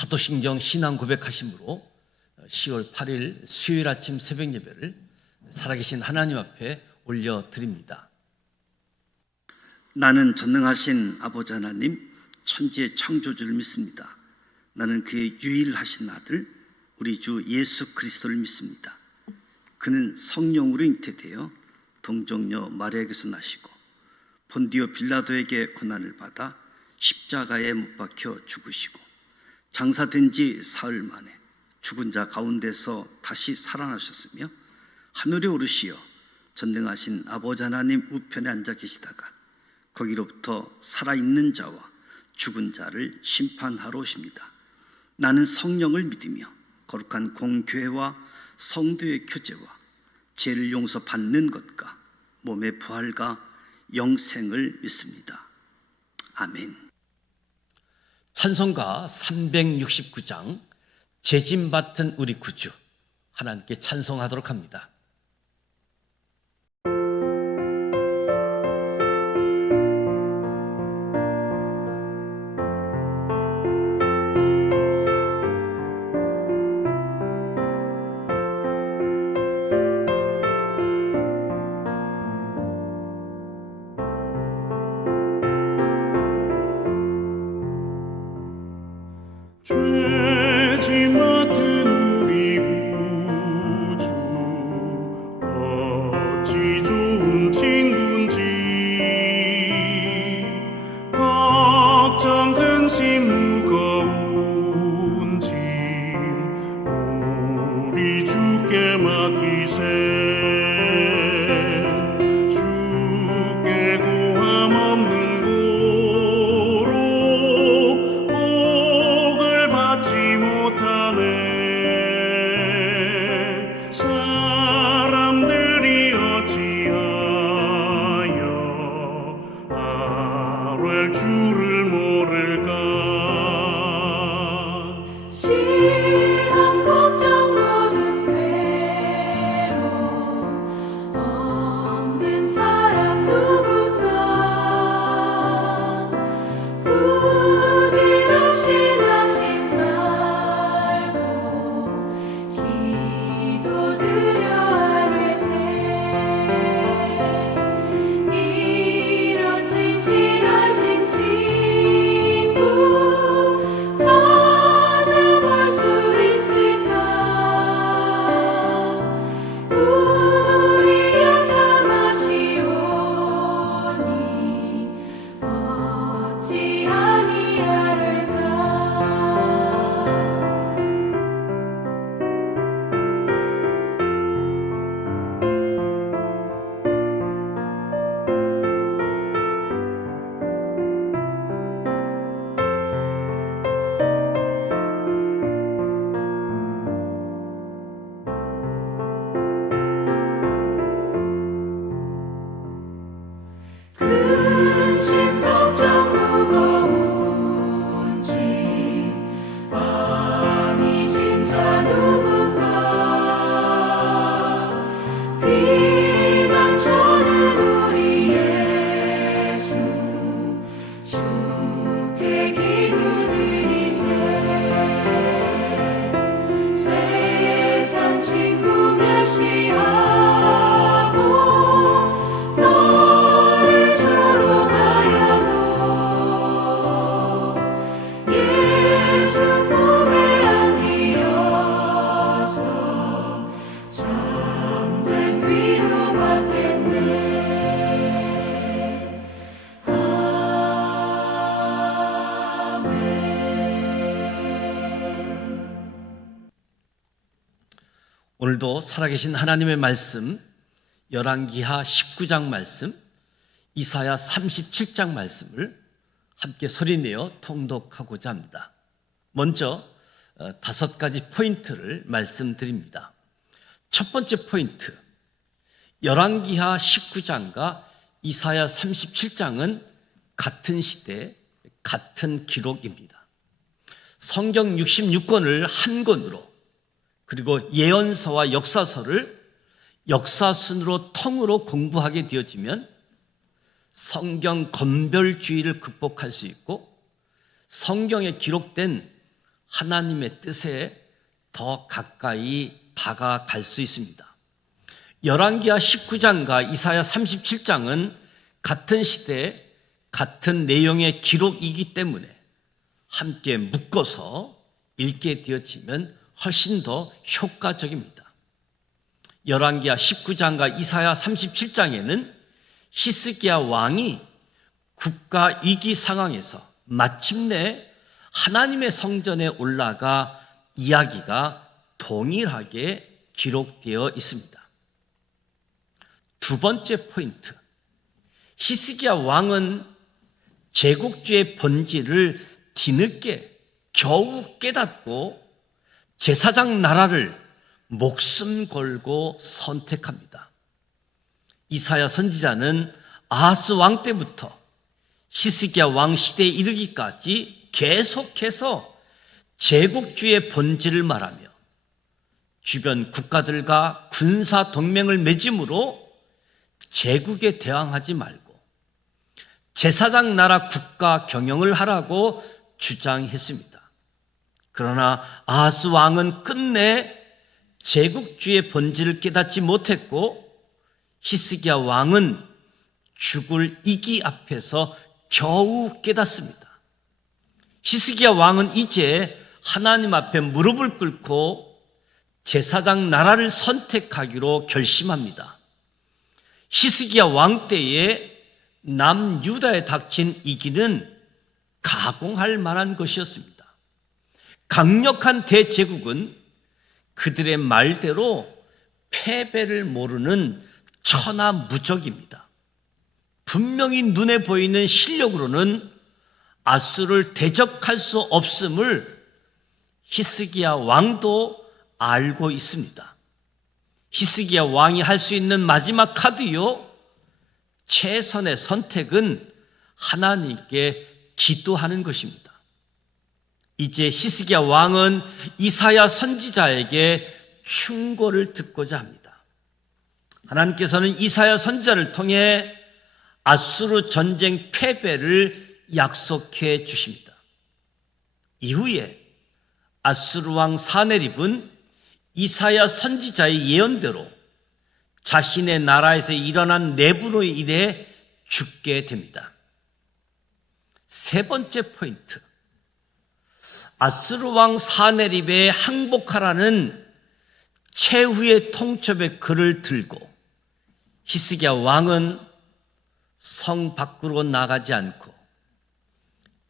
사도신경 신앙 고백하심으로 10월 8일 수요일 아침 새벽 예배를 살아계신 하나님 앞에 올려드립니다. 나는 전능하신 아버지 하나님, 천지의 창조주를 믿습니다. 나는 그의 유일하신 아들 우리 주 예수 그리스도를 믿습니다. 그는 성령으로 잉태되어 동정녀 마리아에게서 나시고 본디오 빌라도에게 고난을 받아 십자가에 못 박혀 죽으시고 장사된 지 사흘 만에 죽은 자 가운데서 다시 살아나셨으며 하늘에 오르시어 전능하신 아버지 하나님 우편에 앉아 계시다가 거기로부터 살아있는 자와 죽은 자를 심판하러 오십니다. 나는 성령을 믿으며 거룩한 공교회와 성도의 교제와 죄를 용서받는 것과 몸의 부활과 영생을 믿습니다. 아멘. 찬송가 369장 재짐받은 우리 구주, 하나님께 찬송하도록 합니다. 죄짐 맡은 우리 구주 어찌 좋은 친구인지 걱정 근심 무거운 짐 우리 주께 맡기세. 주께 고함 없는 받지 못하네. 사람들이 어찌하여 아뢰 주를 모를까. 시험 걱정 모든 괴로움 없는 사람 누군가. 부질없이 근심 걱정 무거운 짐 많이 진 자 누군가. 피난처는 우리 예수 주께 기도드리세. 세상 친구 멸시하고 너를 조롱하여도 예수 품에 안기어서 참된 위로받겠네. 오늘도 살아계신 하나님의 말씀, 열왕기하 19장 말씀, 이사야 37장 말씀을 함께 소리내어 통독하고자 합니다. 먼저 5가지 포인트를 말씀드립니다. 첫 번째 포인트, 열왕기하 19장과 이사야 37장은 같은 시대, 같은 기록입니다. 성경 66권을 한 권으로, 그리고 예언서와 역사서를 역사순으로 통으로 공부하게 되어지면 성경 건별주의를 극복할 수 있고 성경에 기록된 하나님의 뜻에 더 가까이 다가갈 수 있습니다. 열왕기하 19장과 이사야 37장은 같은 시대, 같은 내용의 기록이기 때문에 함께 묶어서 읽게 되어지면 훨씬 더 효과적입니다. 열왕기하 19장과 이사야 37장에는 히스기야 왕이 국가 위기 상황에서 마침내 하나님의 성전에 올라가 이야기가 동일하게 기록되어 있습니다. 두 번째 포인트, 히스기야 왕은 제국주의 본질을 뒤늦게 겨우 깨닫고 제사장 나라를 목숨 걸고 선택합니다. 이사야 선지자는 아하스 왕 때부터 히스기야 왕 시대에 이르기까지 계속해서 제국주의 본질을 말하며 주변 국가들과 군사 동맹을 맺음으로 제국에 대항하지 말고 제사장 나라 국가 경영을 하라고 주장했습니다. 그러나 아하스 왕은 끝내 제국주의 본질을 깨닫지 못했고 히스기야 왕은 죽을 위기 앞에서 겨우 깨닫습니다. 히스기야 왕은 이제 하나님 앞에 무릎을 꿇고 제사장 나라를 선택하기로 결심합니다. 히스기야 왕 때에 남유다에 닥친 위기는 가공할 만한 것이었습니다. 강력한 대제국은 그들의 말대로 패배를 모르는 천하무적입니다. 분명히 눈에 보이는 실력으로는 아수를 대적할 수 없음을 히스기야 왕도 알고 있습니다. 히스기야 왕이 할 수 있는 마지막 카드요, 최선의 선택은 하나님께 기도하는 것입니다. 이제 히스기야 왕은 이사야 선지자에게 충고를 듣고자 합니다. 하나님께서는 이사야 선지자를 통해 아수르 전쟁 패배를 약속해 주십니다. 이후에 아수르 왕 사네립은 이사야 선지자의 예언대로 자신의 나라에서 일어난 내부로의 일에 죽게 됩니다. 세 번째 포인트, 아수르 왕 사네립의 항복하라는 최후의 통첩의 글을 들고 히스기야 왕은 성 밖으로 나가지 않고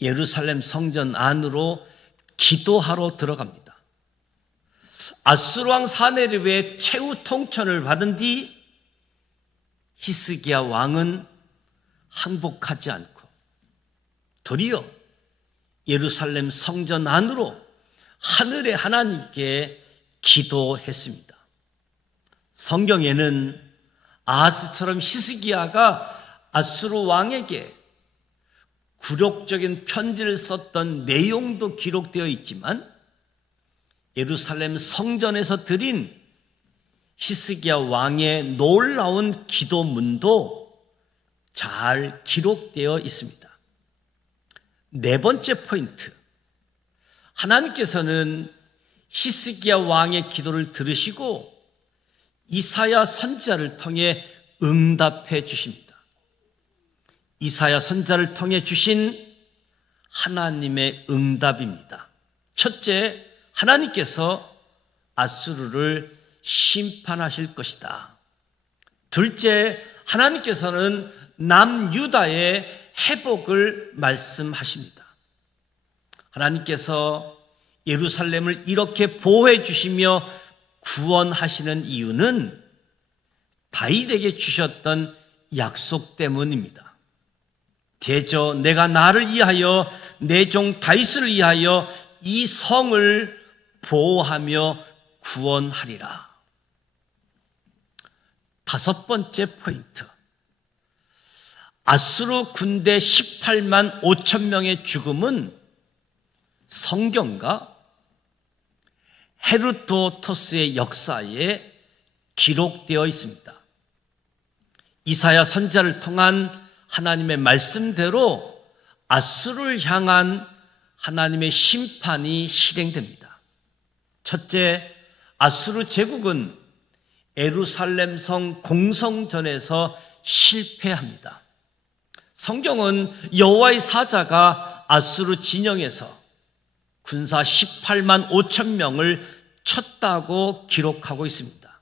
예루살렘 성전 안으로 기도하러 들어갑니다. 아수르 왕 사네립의 최후 통첩을 받은 뒤 히스기야 왕은 항복하지 않고 도리어 예루살렘 성전 안으로 하늘의 하나님께 기도했습니다. 성경에는 아하스처럼 히스기야가 아수르 왕에게 굴욕적인 편지를 썼던 내용도 기록되어 있지만 예루살렘 성전에서 드린 히스기야 왕의 놀라운 기도문도 잘 기록되어 있습니다. 네 번째 포인트, 하나님께서는 히스기야 왕의 기도를 들으시고 이사야 선지자를 통해 응답해 주십니다. 이사야 선지자를 통해 주신 하나님의 응답입니다. 첫째, 하나님께서 아수르를 심판하실 것이다. 둘째, 하나님께서는 남유다의 회복을 말씀하십니다. 하나님께서 예루살렘을 이렇게 보호해 주시며 구원하시는 이유는 다윗에게 주셨던 약속 때문입니다. 대저 내가 나를 위하여 내 종 다윗을 위하여 이 성을 보호하며 구원하리라. 다섯 번째 포인트, 아수르 군대 18만 5천 명의 죽음은 성경과 헤르도토스의 역사에 기록되어 있습니다. 이사야 선지자를 통한 하나님의 말씀대로 아수르를 향한 하나님의 심판이 실행됩니다. 첫째, 아수르 제국은 예루살렘 성 공성전에서 실패합니다. 성경은 여호와의 사자가 아수르 진영에서 군사 18만 5천 명을 쳤다고 기록하고 있습니다.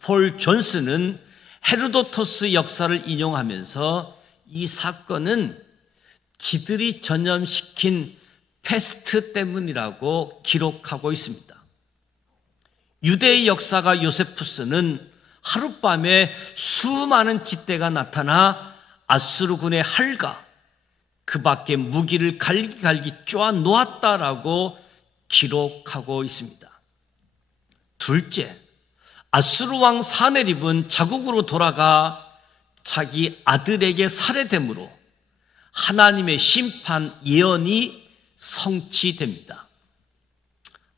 폴 존스는 헤로도토스 역사를 인용하면서 이 사건은 지들이 전염시킨 패스트 때문이라고 기록하고 있습니다. 유대의 역사가 요세푸스는 하룻밤에 수많은 짓대가 나타나 아수르군의 할가, 그 밖에 무기를 갈기갈기 쪼아 놓았다라고 기록하고 있습니다. 둘째, 아수르 왕 사네립은 자국으로 돌아가 자기 아들에게 살해됨으로 하나님의 심판 예언이 성취됩니다.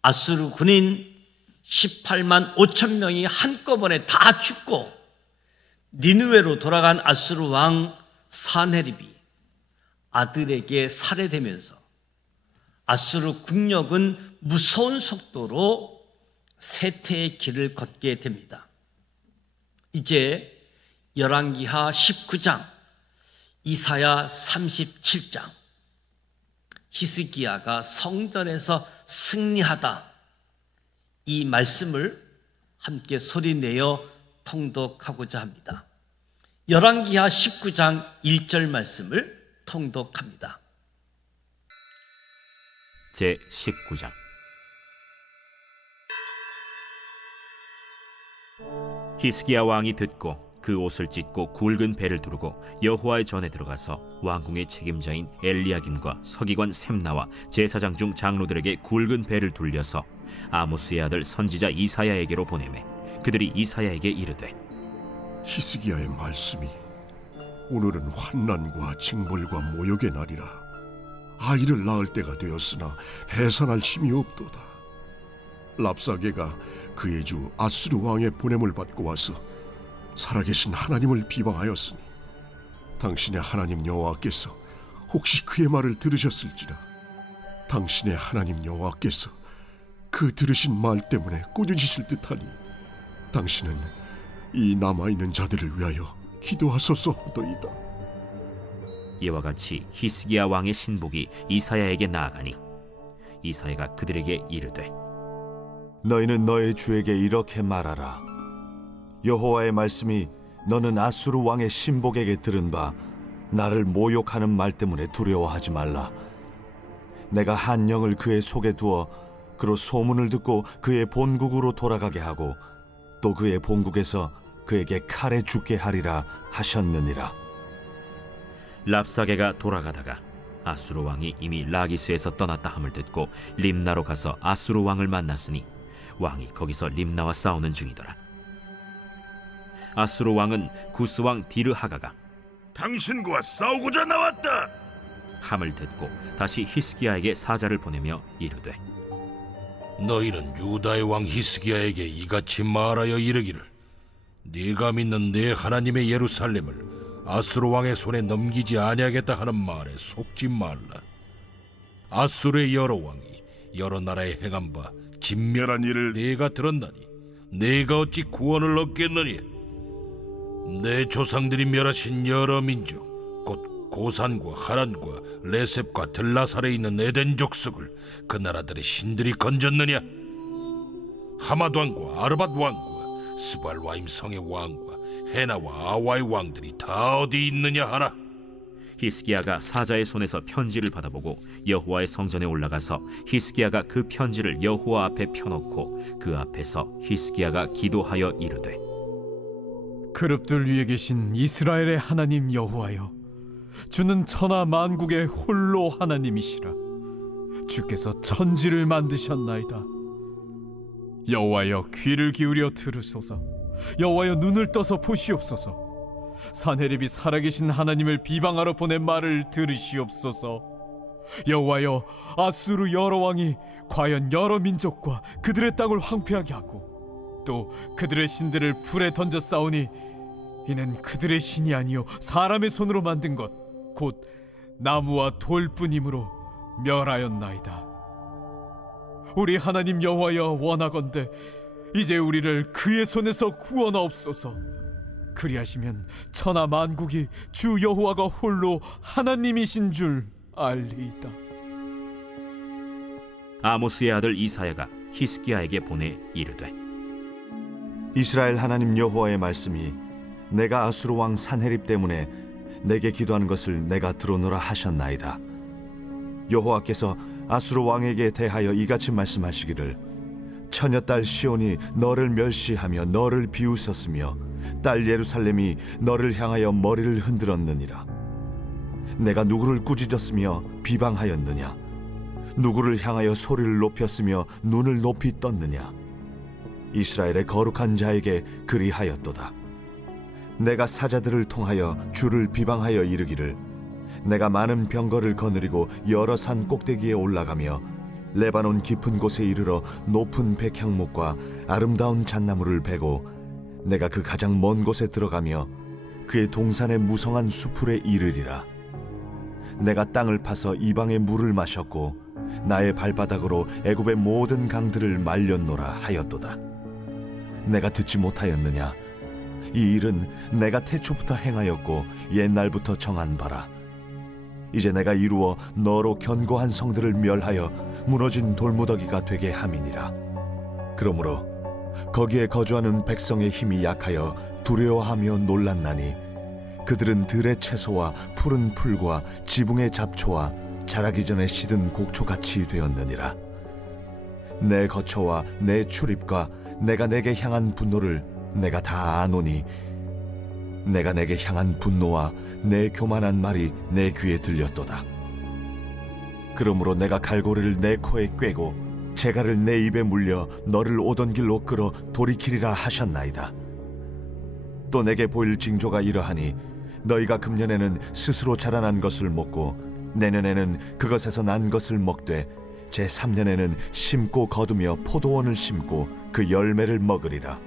아수르 군인 18만 5천 명이 한꺼번에 다 죽고 니느웨로 돌아간 아수르 왕 사네립이 아들에게 살해되면서 아수르 국력은 무서운 속도로 쇠퇴의 길을 걷게 됩니다. 이제 열왕기하 19장, 이사야 37장, 히스기야가 성전에서 승리하다, 이 말씀을 함께 소리내어 통독하고자 합니다. 열왕기하 19장 1절 말씀을 통독합니다. 제19장. 히스기야 왕이 듣고 그 옷을 찢고 굵은 배를 두르고 여호와의 전에 들어가서 왕궁의 책임자인 엘리야김과 서기관 셈나와 제사장 중 장로들에게 굵은 배를 둘려서 아모스의 아들 선지자 이사야에게로 보내매 그들이 이사야에게 이르되 히스기야의 말씀이 오늘은 환난과 징벌과 모욕의 날이라. 아이를 낳을 때가 되었으나 해산할 힘이 없도다. 랍사게가 그의 주 아수르 왕의 보냄을 받고 와서 살아계신 하나님을 비방하였으니 당신의 하나님 여호와께서 혹시 그의 말을 들으셨을지라. 당신의 하나님 여호와께서 그 들으신 말 때문에 꾸짖으실 듯하니 당신은 이 남아있는 자들을 위하여 기도하소서 하더이다. 이와 같이 히스기야 왕의 신복이 이사야에게 나아가니 이사야가 그들에게 이르되 너희는 너의 주에게 이렇게 말하라. 여호와의 말씀이 너는 아수르 왕의 신복에게 들은 바 나를 모욕하는 말 때문에 두려워하지 말라. 내가 한 영을 그의 속에 두어 그로 소문을 듣고 그의 본국으로 돌아가게 하고 또 그의 본국에서 그에게 칼에 죽게 하리라 하셨느니라. 랍사게가 돌아가다가 아수르 왕이 이미 라기스에서 떠났다 함을 듣고 림나로 가서 아수르 왕을 만났으니 왕이 거기서 림나와 싸우는 중이더라. 아수르 왕은 구스 왕 디르하가가 당신과 싸우고자 나왔다. 함을 듣고 다시 히스기야에게 사자를 보내며 이르되 너희는 유다의 왕 히스기야에게 이같이 말하여 이르기를 네가 믿는 내 하나님의 예루살렘을 아수르 왕의 손에 넘기지 아니하겠다 하는 말에 속지 말라. 아수르의 여러 왕이 여러 나라에 행한 바 진멸한 일을 네가 들었나니 네가 어찌 구원을 얻겠느냐. 내 조상들이 멸하신 여러 민족 곧 고산과 하란과 레셉과 들라살에 있는 에덴 족속을 그 나라들의 신들이 건졌느냐. 하맛 왕과 아르밧 왕과 스발와임 성의 왕과 헤나와 아와의 왕들이 다 어디 있느냐 하라. 히스기야가 사자의 손에서 편지를 받아보고 여호와의 성전에 올라가서 히스기야가 그 편지를 여호와 앞에 펴놓고 그 앞에서 히스기야가 기도하여 이르되 그룹들 위에 계신 이스라엘의 하나님 여호와여, 주는 천하 만국의 홀로 하나님이시라. 주께서 천지를 만드셨나이다. 여호와여, 귀를 기울여 들으소서. 여호와여, 눈을 떠서 보시옵소서. 사네립이 살아계신 하나님을 비방하러 보낸 말을 들으시옵소서. 여호와여, 아수르 여러 왕이 과연 여러 민족과 그들의 땅을 황폐하게 하고 또 그들의 신들을 불에 던져 싸우니 이는 그들의 신이 아니요 사람의 손으로 만든 것 곧 나무와 돌뿐이므로 멸하였나이다. 우리 하나님 여호와여, 원하건대 이제 우리를 그의 손에서 구원하옵소서. 그리하시면 천하 만국이 주 여호와가 홀로 하나님이신 줄 알리이다. 아모스의 아들 이사야가 히스기야에게 보내 이르되, 이스라엘 하나님 여호와의 말씀이 내가 아수르 왕 산헤립 때문에 내게 기도하는 것을 내가 들어노라 하셨나이다. 여호와께서 아수르 왕에게 대하여 이같이 말씀하시기를, 처녀딸 시온이 너를 멸시하며 너를 비웃었으며 딸 예루살렘이 너를 향하여 머리를 흔들었느니라. 내가 누구를 꾸짖었으며 비방하였느냐? 누구를 향하여 소리를 높였으며 눈을 높이 떴느냐? 이스라엘의 거룩한 자에게 그리하였도다. 내가 사자들을 통하여 주를 비방하여 이르기를, 내가 많은 병거를 거느리고 여러 산 꼭대기에 올라가며 레바논 깊은 곳에 이르러 높은 백향목과 아름다운 잣나무를 베고 내가 그 가장 먼 곳에 들어가며 그의 동산의 무성한 수풀에 이르리라. 내가 땅을 파서 이방의 물을 마셨고 나의 발바닥으로 애굽의 모든 강들을 말렸노라 하였도다. 내가 듣지 못하였느냐? 이 일은 내가 태초부터 행하였고 옛날부터 정한 바라. 이제 내가 이루어 너로 견고한 성들을 멸하여 무너진 돌무더기가 되게 함이니라. 그러므로 거기에 거주하는 백성의 힘이 약하여 두려워하며 놀랐나니 그들은 들의 채소와 푸른 풀과 지붕의 잡초와 자라기 전에 시든 곡초같이 되었느니라. 내 거처와 내 출입과 내가 내게 향한 분노를 내가 다 아노니 내가 내게 향한 분노와 내 교만한 말이 내 귀에 들렸도다. 그러므로 내가 갈고리를 내 코에 꿰고 재갈을 내 입에 물려 너를 오던 길로 끌어 돌이키리라 하셨나이다. 또 내게 보일 징조가 이러하니 너희가 금년에는 스스로 자라난 것을 먹고 내년에는 그것에서 난 것을 먹되 제3년에는 심고 거두며 포도원을 심고 그 열매를 먹으리라.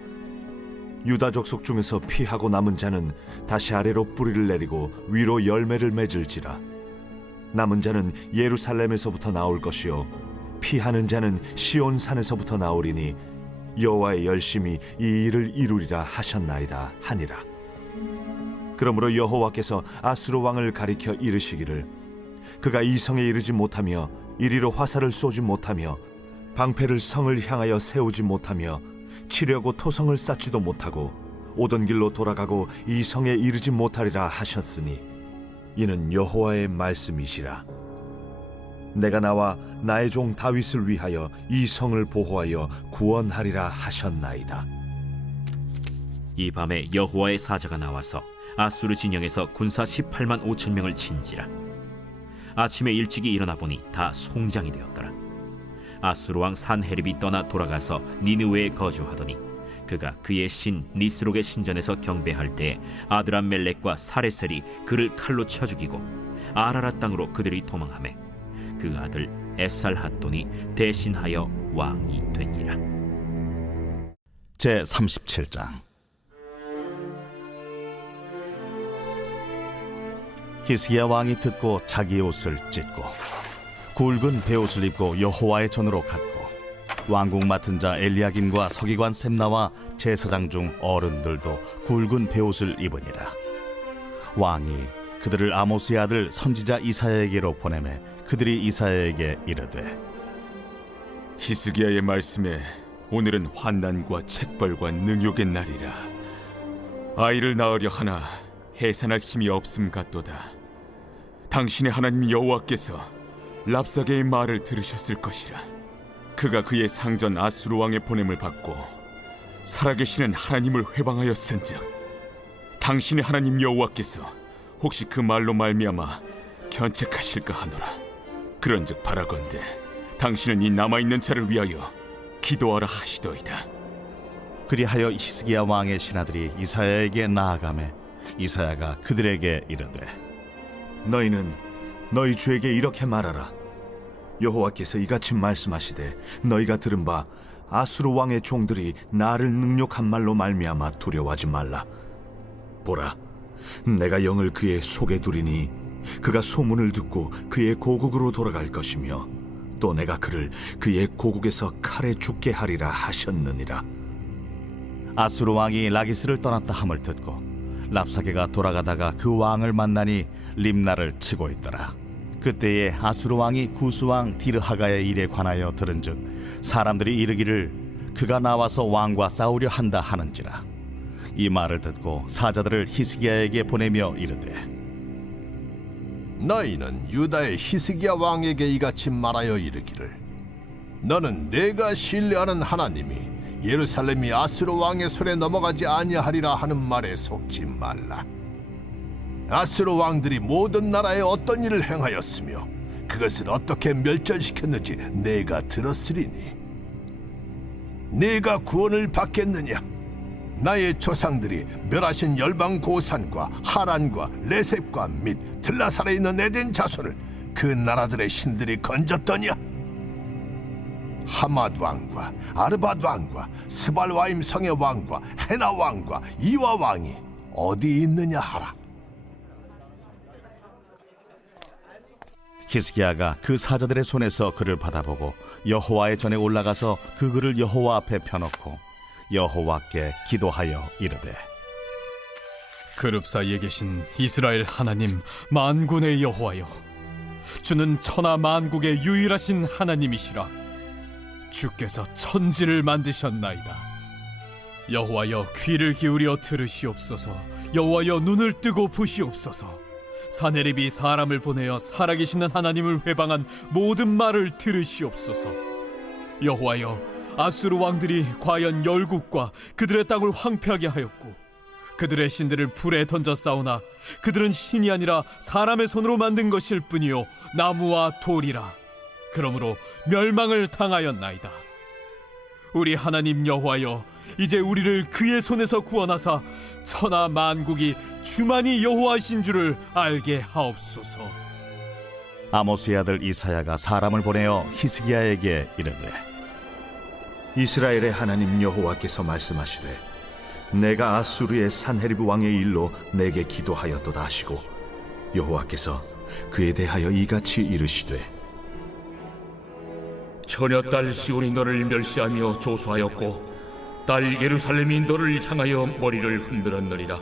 유다 족속 중에서 피하고 남은 자는 다시 아래로 뿌리를 내리고 위로 열매를 맺을지라. 남은 자는 예루살렘에서부터 나올 것이요 피하는 자는 시온 산에서부터 나오리니 여호와의 열심히 이 일을 이루리라 하셨나이다 하니라. 그러므로 여호와께서 아수르 왕을 가리켜 이르시기를, 그가 이 성에 이르지 못하며 이리로 화살을 쏘지 못하며 방패를 성을 향하여 세우지 못하며 치려고 토성을 쌓지도 못하고 오던 길로 돌아가고 이 성에 이르지 못하리라 하셨으니 이는 여호와의 말씀이시라. 내가 나와 나의 종 다윗을 위하여 이 성을 보호하여 구원하리라 하셨나이다. 이 밤에 여호와의 사자가 나와서 아수르 진영에서 군사 18만 5천 명을 친지라. 아침에 일찍이 일어나 보니 다 송장이 되었더라. 아수르 왕 산헤립이 떠나 돌아가서 니느웨에 거주하더니 그가 그의 신 니스록의 신전에서 경배할 때에 아드람멜렉과 사레셀이 그를 칼로 쳐 죽이고 아라라 땅으로 그들이 도망하매 그 아들 에살핫돈이 대신하여 왕이 되니라. 제 37장. 히스기야 왕이 듣고 자기의 옷을 찢고 굵은 베옷을 입고 여호와의 전으로 갔고 왕궁 맡은 자 엘리야김과 서기관 셈나와 제사장 중 어른들도 굵은 베옷을 입으니라. 왕이 그들을 아모스의 아들 선지자 이사야에게로 보내매 그들이 이사야에게 이르되, 히스기야의 말씀에 오늘은 환난과 책벌과 능욕의 날이라. 아이를 낳으려 하나 해산할 힘이 없음 같도다. 당신의 하나님 여호와께서 랍사게의 말을 들으셨을 것이라. 그가 그의 상전 아수르 왕의 보냄을 받고 살아계시는 하나님을 회방하였은즉 당신의 하나님 여호와께서 혹시 그 말로 말미암아 견책하실까 하노라. 그런즉 바라건대 당신은 이 남아있는 자를 위하여 기도하라 하시더이다. 그리하여 히스기야 왕의 신하들이 이사야에게 나아가매 이사야가 그들에게 이르되, 너희는 너희 주에게 이렇게 말하라. 여호와께서 이같이 말씀하시되 너희가 들은 바 아수르 왕의 종들이 나를 능욕한 말로 말미암아 두려워하지 말라. 보라, 내가 영을 그의 속에 두리니 그가 소문을 듣고 그의 고국으로 돌아갈 것이며 또 내가 그를 그의 고국에서 칼에 죽게 하리라 하셨느니라. 아수르 왕이 라기스를 떠났다 함을 듣고 랍사게가 돌아가다가 그 왕을 만나니 림나를 치고 있더라. 그때에 아수르 왕이 구스 왕 디르하가의 일에 관하여 들은즉 사람들이 이르기를 그가 나와서 왕과 싸우려 한다 하는지라. 이 말을 듣고 사자들을 히스기야에게 보내며 이르되 너희는 유다의 히스기야 왕에게 이같이 말하여 이르기를 너는 내가 신뢰하는 하나님이 예루살렘이 아수르 왕의 손에 넘어가지 아니하리라 하는 말에 속지 말라. 아수르 왕들이 모든 나라에 어떤 일을 행하였으며 그것을 어떻게 멸절시켰는지 내가 들었으리니 네가 구원을 받겠느냐? 나의 조상들이 멸하신 열방 고산과 하란과 레셉과 및 들라살에 있는 에덴 자손을 그 나라들의 신들이 건졌더냐? 하맛 왕과 아르밧 왕과 스발와임 성의 왕과 헤나 왕과 이와 왕이 어디 있느냐 하라. 히스기야가 그 사자들의 손에서 그를 받아보고 여호와의 전에 올라가서 그 글을 여호와 앞에 펴놓고 여호와께 기도하여 이르되 그룹 사이에 계신 이스라엘 하나님 만군의 여호와여, 주는 천하 만국의 유일하신 하나님이시라. 주께서 천지를 만드셨나이다. 여호와여, 귀를 기울여 들으시옵소서. 여호와여, 눈을 뜨고 보시옵소서. 사네립이 사람을 보내어 살아계시는 하나님을 회방한 모든 말을 들으시옵소서. 여호와여, 아수르 왕들이 과연 열국과 그들의 땅을 황폐하게 하였고 그들의 신들을 불에 던져 싸우나 그들은 신이 아니라 사람의 손으로 만든 것일 뿐이요 나무와 돌이라. 그러므로 멸망을 당하였나이다. 우리 하나님 여호와여, 이제 우리를 그의 손에서 구원하사 천하 만국이 주만이 여호와신 줄을 알게 하옵소서. 아모스의 아들 이사야가 사람을 보내어 히스기야에게 이르되 이스라엘의 하나님 여호와께서 말씀하시되 내가 아수르의 산헤리브 왕의 일로 내게 기도하였도다 하시고 여호와께서 그에 대하여 이같이 이르시되 처녀딸 시온이 너를 멸시하며 조소하였고 딸 예루살렘이 너를 향하여 머리를 흔들었느니라.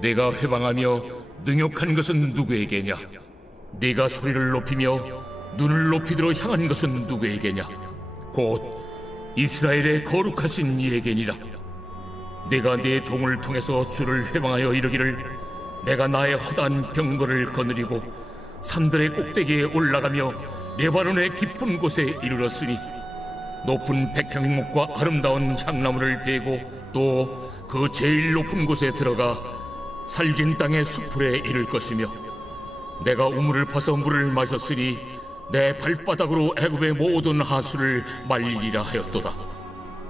내가 회방하며 능욕한 것은 누구에게냐? 네가 소리를 높이며 눈을 높이 들어 향한 것은 누구에게냐? 곧 이스라엘의 거룩하신 이에게니라. 내가 네 종을 통해서 주를 회방하여 이르기를 내가 나의 허다한 병거를 거느리고 산들의 꼭대기에 올라가며 레바논의 깊은 곳에 이르렀으니 높은 백향목과 아름다운 향나무를 베고 또 그 제일 높은 곳에 들어가 살진 땅의 수풀에 이를 것이며 내가 우물을 퍼서 물을 마셨으니 내 발바닥으로 애굽의 모든 하수를 말리리라 하였도다.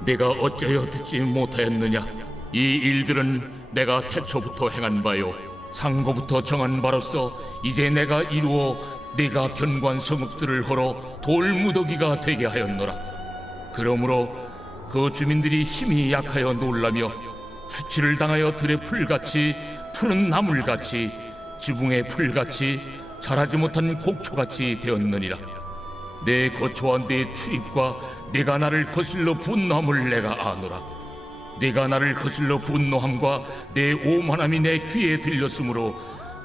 내가 어찌하여 듣지 못하였느냐? 이 일들은 내가 태초부터 행한 바요 상고부터 정한 바로서 이제 내가 이루어 네가 견고한 성읍들을 헐어 돌무더기가 되게 하였노라. 그러므로 그 주민들이 힘이 약하여 놀라며 수치를 당하여 들의 풀같이 푸른 나물같이 지붕의 풀같이 자라지 못한 곡초같이 되었느니라. 내 거처와 내 출입과 네가 나를 거슬러 분노함을 내가 아노라. 네가 나를 거슬러 분노함과 내 오만함이 내 귀에 들렸으므로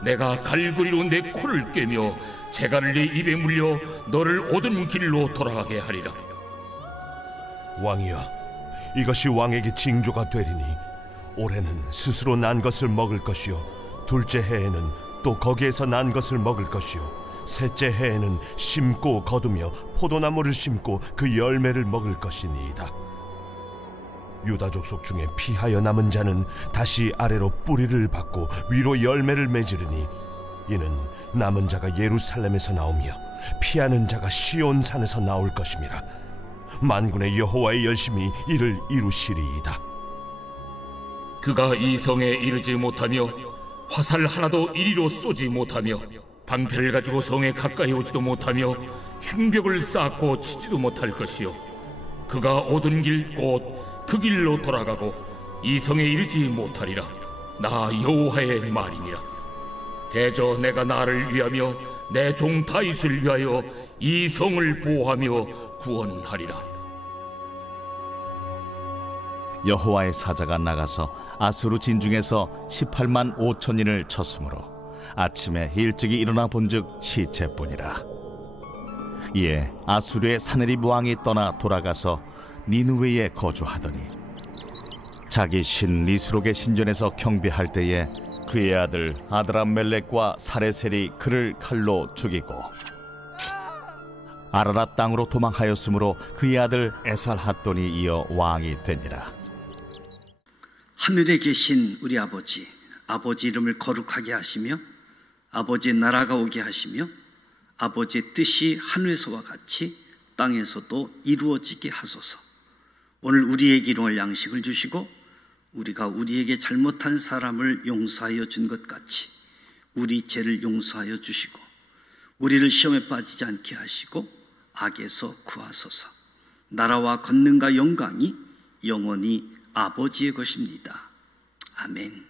내가 갈고리로 내 코를 꿰며 재갈을 네 입에 물려 너를 오던 길로 돌아가게 하리라. 왕이여, 이것이 왕에게 징조가 되리니 올해는 스스로 난 것을 먹을 것이요 둘째 해에는 또 거기에서 난 것을 먹을 것이요 셋째 해에는 심고 거두며 포도나무를 심고 그 열매를 먹을 것이니이다. 유다 족속 중에 피하여 남은 자는 다시 아래로 뿌리를 받고 위로 열매를 맺으리니 이는 남은 자가 예루살렘에서 나오며 피하는 자가 시온 산에서 나올 것임이라. 만군의 여호와의 열심히 이를 이루시리이다. 그가 이 성에 이르지 못하며 화살 하나도 이리로 쏘지 못하며 방패를 가지고 성에 가까이 오지도 못하며 흉벽을 쌓고 치지도 못할 것이요 그가 오던 길 곧 그 길로 돌아가고 이 성에 이르지 못하리라. 나 여호와의 말이니라. 대저 내가 나를 위하며 내 종 다윗을 위하여 이 성을 보호하며 구원하리라. 여호와의 사자가 나가서 아수르 진중에서 18만 5천인을 쳤으므로 아침에 일찍이 일어나 본즉 시체뿐이라. 이에 아수르의 사네립 왕이 떠나 돌아가서 니느웨에 거주하더니 자기 신 니스록의 신전에서 경배할 때에 그의 아들 아드람멜렉과 사레셀이 그를 칼로 죽이고 아라랏 땅으로 도망하였으므로 그의 아들 에살핫돈이 이어 왕이 되니라. 하늘에 계신 우리 아버지, 아버지 이름을 거룩하게 하시며 아버지의 나라가 오게 하시며 아버지의 뜻이 하늘에서와 같이 땅에서도 이루어지게 하소서. 오늘 우리에게 일용할 양식을 주시고 우리가 우리에게 잘못한 사람을 용서하여 준 것 같이 우리 죄를 용서하여 주시고 우리를 시험에 빠지지 않게 하시고 악에서 구하소서. 나라와 권능과 영광이 영원히 아버지의 것입니다. 아멘.